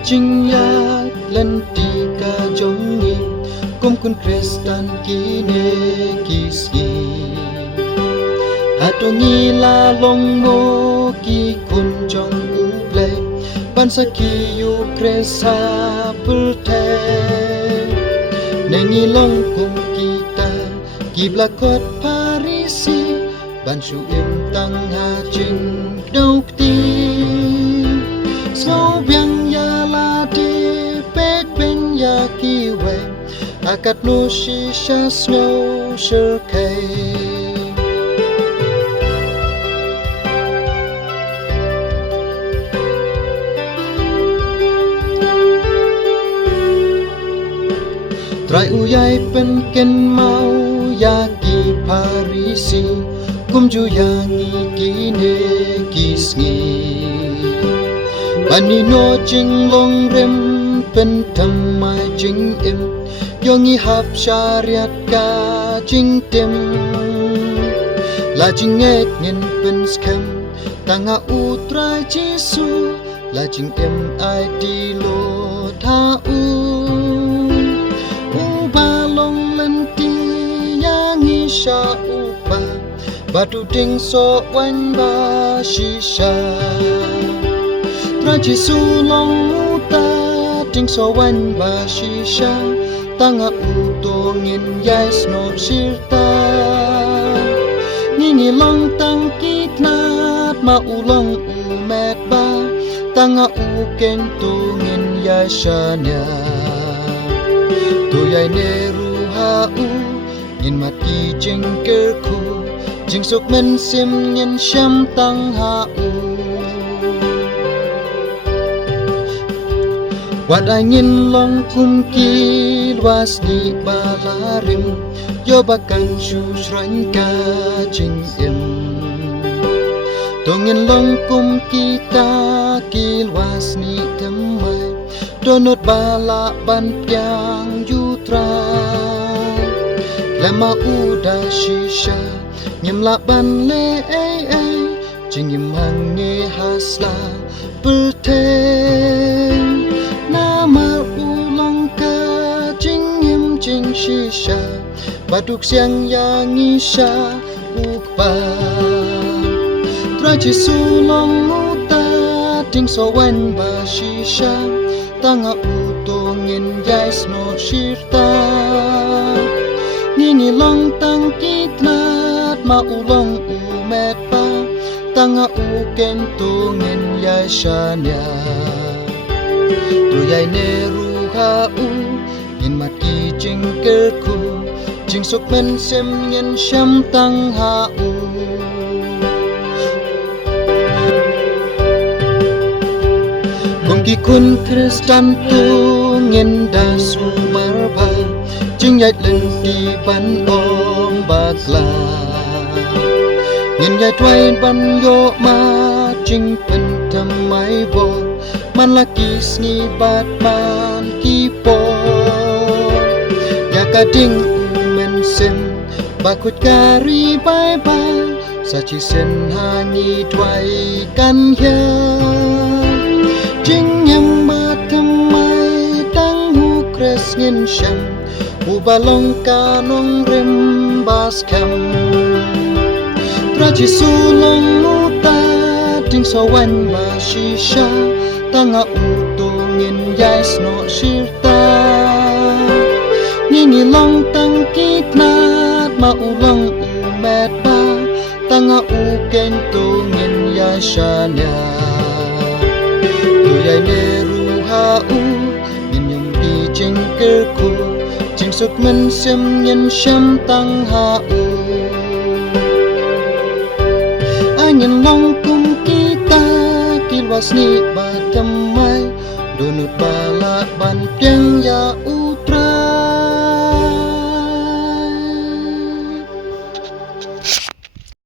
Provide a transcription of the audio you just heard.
Jingyat lantika jongi kum kun Kristan kine kisgi atongi la longo ki kun jong uble pansaki yu kresa pulte nengi long kum kita kiblakot parisi banshu im tang ha jing dok ti so byang ya la di pek ben ya ki we akat nu shisha snow shirkai Trai uyai pen ken mau ya ki parisi kum ju yangi kine kisngi Bani no jing long rem pen tham mai jing im Yongi hap syariat ka jing tim La jing et ngin pen skam Tanga utrai jisu La jing im ai di lo tha u Uba long lenti yangi sha uba Batu ding so wan ba shisha Traji sulong uta ting so wan ba shisha Tanga utongin yais no sirta Nini long tang kitnat ma ulong umet ba Tanga ukeng tungin yaisanya Tuyai neru hau Ngin mati jing kerku Jing sok men sim ngin syam tang hau Wat angin long kum ki luas di balarim Yo bakan shu shrang ka jing im Tongin long kum kita ki luas ni temai Donot bala ban piang yutra Lama uda shisha Nyem la ban le Jing im hangi hasla Perteng Namar ulang ka Jing im jing shisha Baduk siang yang isha Ukpa Traji sulong uta Ding so wan ba shisha Tanga utongin yais no shirta Nini long tang kitnat ma ulong umet pa Tanga uken tungin yaishanya Tuyai neru hau Ngin mat ki jing kerku Jing sok men sim ngin syam tang hau Kung ki kun Kristan tu ngin da sumar ba Jing yait len di ban ong bakla Ngin yait wai ban yo ma Jing pen tham mai bo Man laki sngi bat man ki po Ya ka ding men sim Bakut kari bye bye Sachi sen hangi twai kan ya Jing yang matamai tang hu kres ngin syam Ubalong kanong rim bas kam Traji sulong uta Ding sawan ba shisha Tanga utongin yais no shirta Nini long tang kitnat ma ulong umet ba Tanga uken tungin yaishanya Tuyai neru hau Ngin yung di jing kerku Jing sok men sim ngin syam tang hau Angin long kum kita Kilwas ni batamai Donut bala ban piang ya u